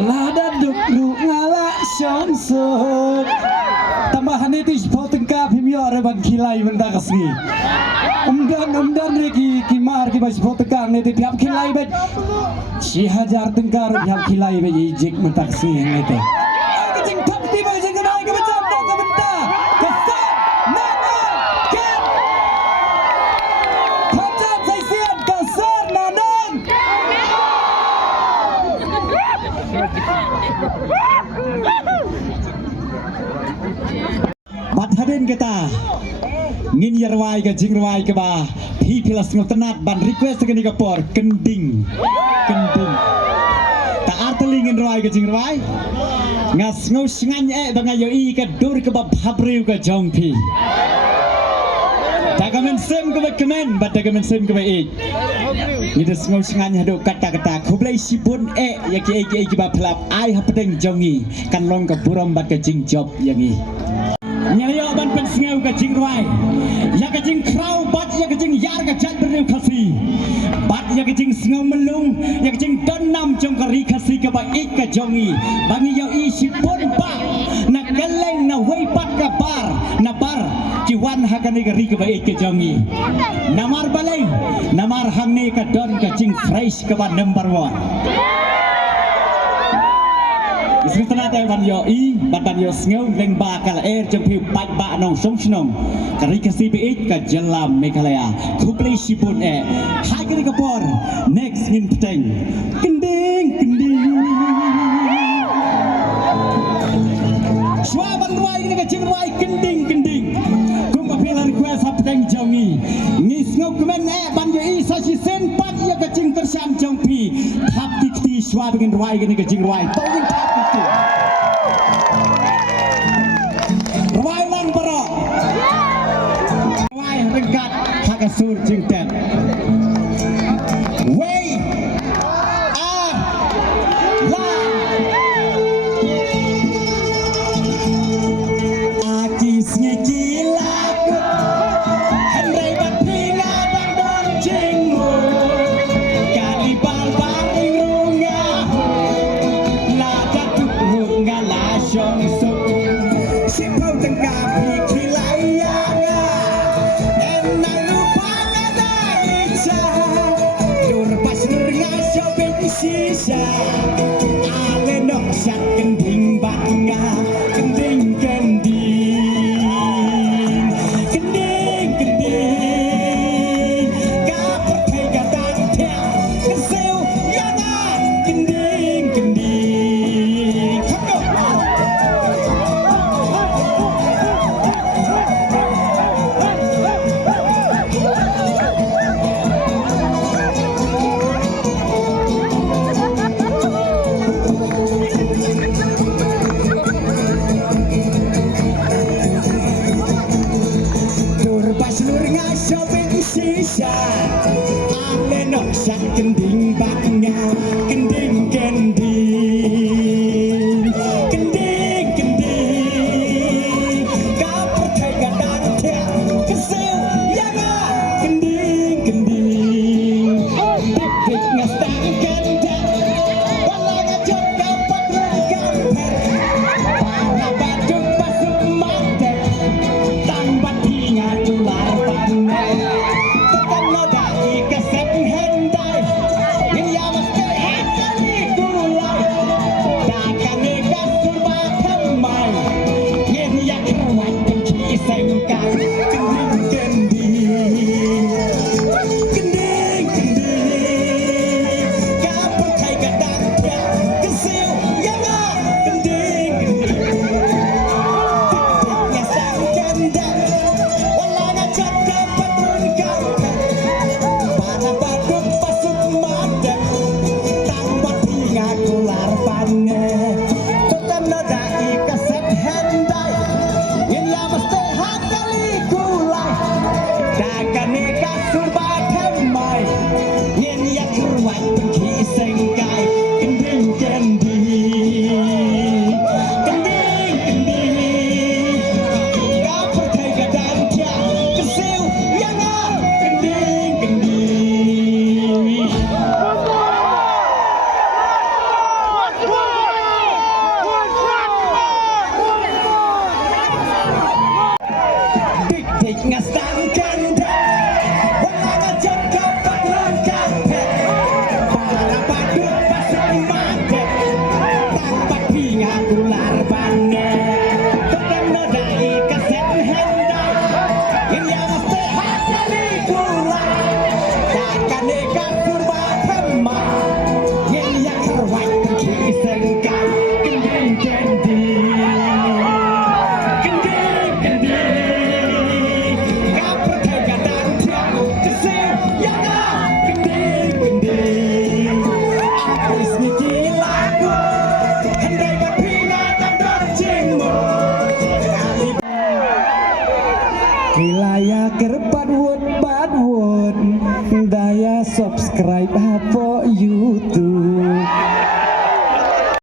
Lada duk ngala syong suk tambahan itu sepuluh tengkap himyo reban kilai benda kasih umdan regi kimar kibas sepuluh tengkap itu tiap kilai bet si hajar tengkar tiap kilai bet ijik mentaksi itu kecing top tiba kecing kenai ke macam dah ke benda kesat nanan ken kacap saya siap kesat nanan bat hadin kita ngin yarwai ke jingwai ke ba pi pilas ngotenat ban request ke ni kapor kending ta arteli ngin rawai ke jingwai ngas ngos ngan bangai yo I ke dur ke ba habriu ke jongpi ta kamen sem ke ba kemen bat ta kamen sem ke ba ik ni des ngos ngan hado kata-kata kublai sipun ya ki ba pelap ai hapdeng jongi kan long ke buram bat ke jing job yangi nyayo ban pen sngeu ka jing rwai ya ka jing krau bat ya ka jing yar ka jat bereu khasi bat ya ka jing sngeu melung ya ka jing don nam jong ka ri khasi ka ba ik ka jongi bangi yo I sipon ba na galeng na wei pat ka bar na bar ki wan ha ka ni ka ri ka ba ik ka jongi namar baleng namar hang ni ka don ka jing fresh ka ba number 1 Isri tenata ban yo I ban yo sngeu leng ba kala jom piu baj ba nong song snong kari kasi bi ka jelam Meghalaya kupli sipun hai kali kapor next ngin peteng kending Shwa ban ruai ni ka jing ruai kending kum ba pila request hap peteng jongi ni sngeu kemen ban yo I sa si sen pat ya ka jing tersyam jong pi hap dikti shwa begin ruai ni ka jing ruai tawing Rawai lang baro Rawai rengkat hakasur jingtet Wei la Aki sniki laku Henry bat pinga dan don jingmu Kali bal ingrunga La datuk ngala syong suk Sipau tengkap hikilayanga Enna lupa ngada ica Dur pas ngasyo sisa Ale nok syak kending banga Kending Kapur thay gadang theo Keseu yana kending sisa Ale nok syak kending banga Kending Kapur thay gadang theo Keseu yana kending Dik ngastang kendang Wala ngajak dapat rengkan Para baduk pasuk mate Tambat hinga ular panai bad word daya subscribe hapo YouTube